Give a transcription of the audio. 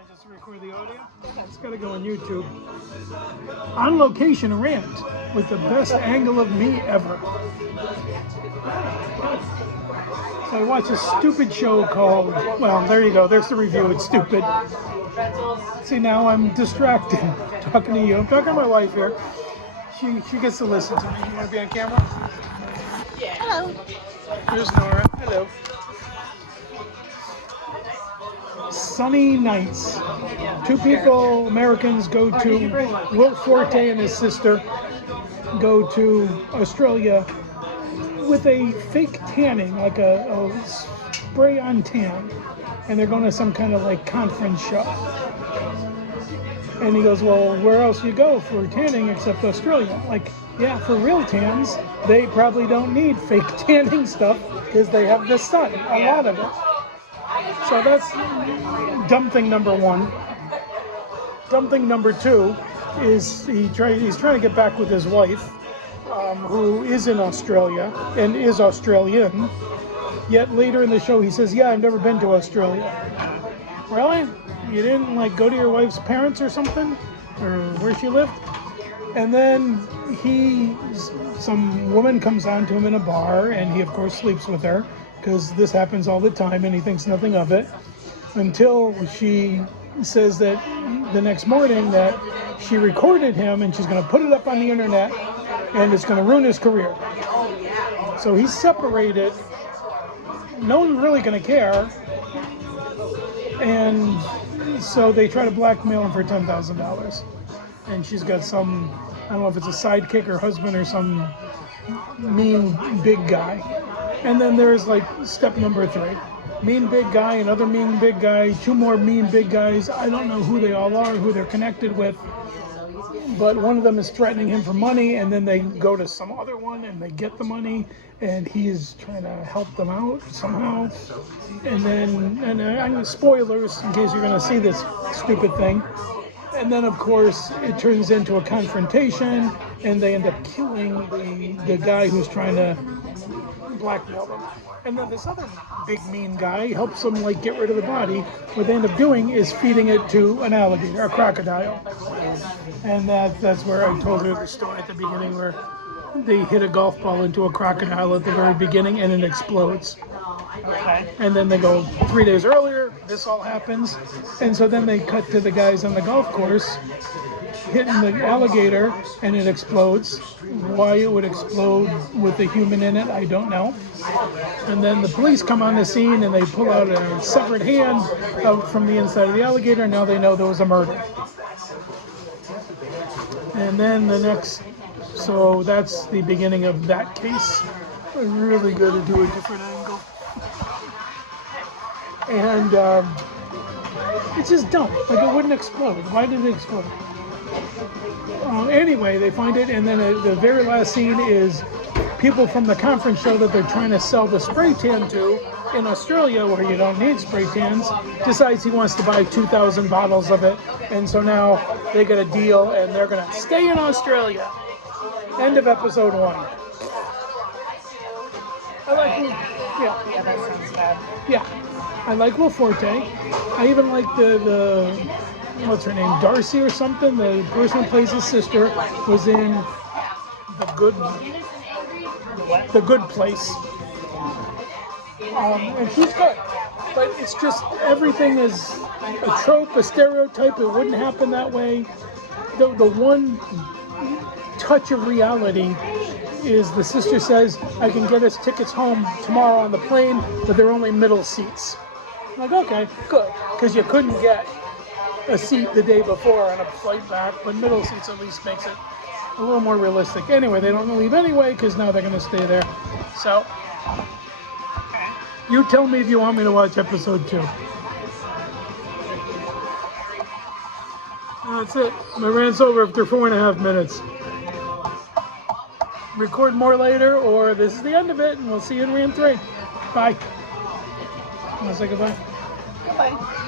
want to just record the audio? It's got to go on YouTube. On location rant with the best angle of me ever. So I watched a stupid show called, well, there you go. There's the review. It's stupid. See, now I'm distracted talking to you. I'm talking to my wife here. She gets to listen to me. You want to be on camera? Yeah. Hello. Here's Nora. Hello. Sunny nights. Two people, Americans, go to, Will Forte and his sister go to Australia with a fake tanning, like a spray-on tan. And they're going to some kind of like conference show. And he goes, well, where else you go for tanning except Australia? Like, yeah, for real tans, they probably don't need fake tanning stuff because they have the sun, a lot of it. So that's dumb thing number one. Dumb thing number two is he's trying to get back with his wife, who is in Australia and is Australian. Yet later in the show he says, yeah, I've never been to Australia. Really? You didn't like go to your wife's parents or something? Or where she lived? And then some woman comes on to him in a bar and he of course sleeps with her because this happens all the time and he thinks nothing of it until she says that the next morning that she recorded him and she's going to put it up on the internet and it's going to ruin his career. So he's separated. No one's really going to care. And so they try to blackmail him for $10,000. And she's got some, I don't know if it's a sidekick or husband or some mean big guy. And then there's like step number 3. Mean big guy, another mean big guy, 2 more mean big guys. I don't know who they all are, who they're connected with. But one of them is threatening him for money, and then they go to some other one and they get the money, and he's trying to help them out somehow. And then, and spoilers in case you're going to see this stupid thing. And then, of course, it turns into a confrontation, and they end up killing the guy who's trying to blackmail them. And then this other big mean guy helps them like get rid of the body. What they end up doing is feeding it to an alligator, a crocodile. And that's where I told her the story at the beginning where they hit a golf ball into a crocodile at the very beginning and it explodes. Okay. And then they go 3 days earlier, this all happens. And so then they cut to the guys on the golf course hitting the alligator and it explodes. Why it would explode with a human in it, I don't know. And then the police come on the scene and they pull out a severed hand out from the inside of the alligator. Now they know there was a murder. And then so that's the beginning of that case. I really got to do a different angle. And it's just dumb. Like it wouldn't explode. Why did it explode? Anyway, they find it, and then the very last scene is people from the conference show that they're trying to sell the spray tan to in Australia, where you don't need spray tans, decides he wants to buy 2,000 bottles of it, and so now they get a deal, and they're going to stay in Australia. End of episode 1. I like Yeah, that sounds bad. Yeah, I like Will Forte. I even like the what's her name, Darcy or something. The person who plays his sister was in The Good Place. And she's good, but it's just everything is a trope, a stereotype. It wouldn't happen that way. The one touch of reality is the sister says, I can get us tickets home tomorrow on the plane, but they're only middle seats. I'm like, okay, good, because you couldn't get a seat the day before on a flight back, but middle seats at least makes it a little more realistic. Anyway, they don't leave anyway, because now they're going to stay there. So, you tell me if you want me to watch episode 2. That's it. My rant's over after 4.5 minutes. Record more later, or this is the end of it, and we'll see you in rant 3. Bye. Want to say goodbye? Bye.